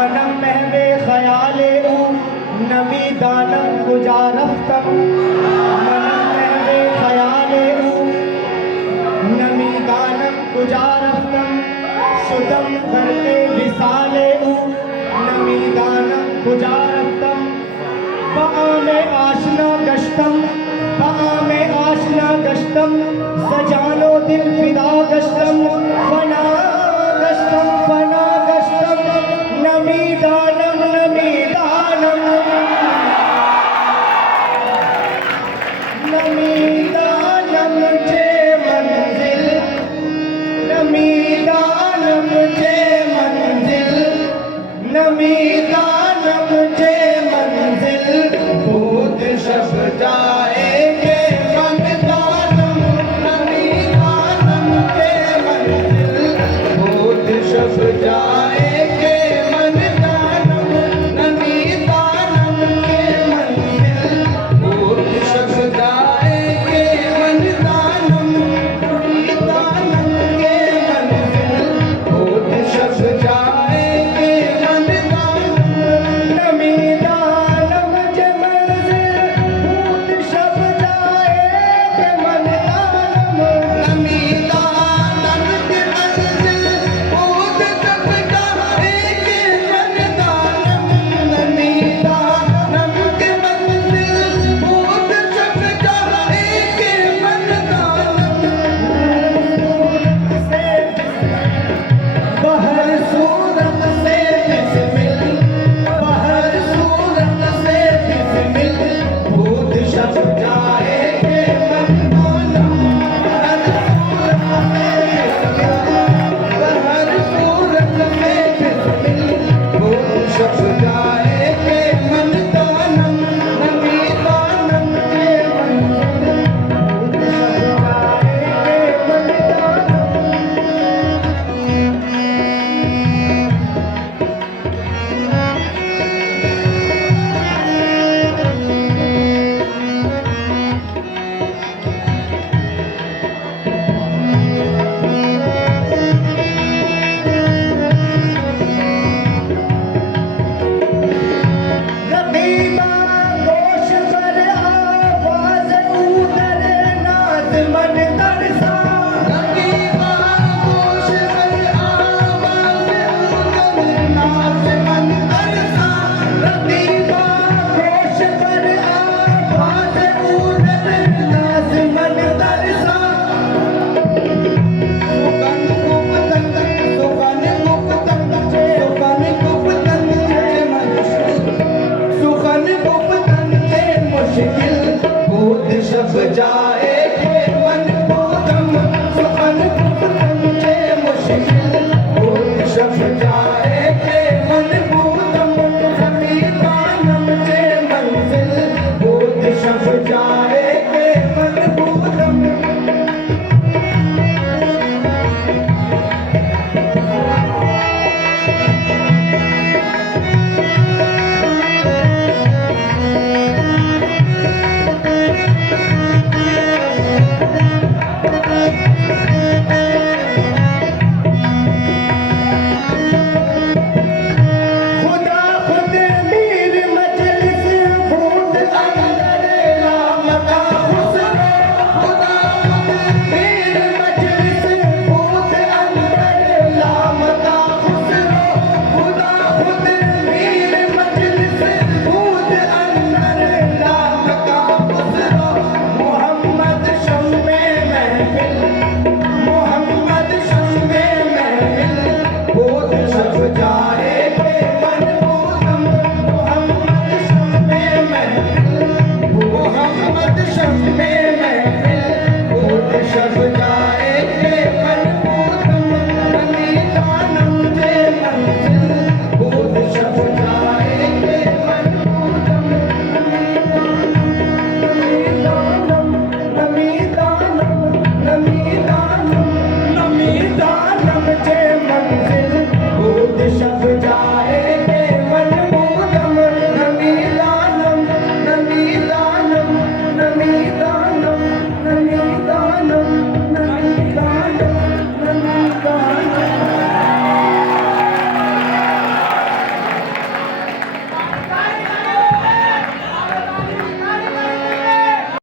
मनम महवे ख्याले नमी दानम गुजारफ्तम मनम महवे ख्याले नमी दानम गुजारफ्तम शुदम करके विसाले नमी दानम गुजारफ्तम में आशना गश्तम में आशना गश्तम सजानो दिल फिदा गश्तम फना गश्तम नमी दानम नमी दानम जे मंजिल नमी दानम जे मंजिल नमी दानम जे मंजिल भूत शब जाएंगे मन दानम नमी दानम जे मंजिल भूत शब जाएंगे मन दानम नमी दानम के मंजिल भूत शब जाएंगे मन दानम नमी दानम के मंजिल भूत शब जाएंगे मन दानम नमी दानम जे मंजिल भूत शब जाएंगे मन दानम नमी दानम के मंजिल भूत शब जाएंगे मन दानम नमी दानम के मंजिल भूत शब जाएंगे मन दानम से बहर सूरत से बिस्मिल बहर सूरत से बिस्मिल भूत शब जाएंगे मन दानम बहर सूरत से बिस्मिल भूत शब जाएंगे मन दानम नमी दानम के मंजिल भूत शब जाएंगे मन दानम रबीबा गोश पर आवाज उतर नाज मन तरसा रबीबा गोश पर आवाज उतर नाज मन तरसा रबीबा गोश पर आवाज उतर नाज मन तरसा सुखन गुप्तन से मुश्किल भूत शब जाएंगे मन भूतम सुखन गुप्तन से मुश्किल भूत शब जाएंगे मन भूतम नमी दानम जे मंजिल भूत शब जाएंगे मन भूतम खुदा खुद मीर मजलिस भूत अंदर लामका हुस्न खुदा खुद मीर मजलिस भूत अंदर लामका हुस्न खुदा खुद मीर मजलिस भूत अंदर लामका हुस्न मोहम्मद शम्मे महफिल मोहम्मद शम्मे महफिल भूत शब जाएंगे मन भूतम मोहम्मद शम्मे महफिल मोहम्मद शम्मे महफिल भूत शब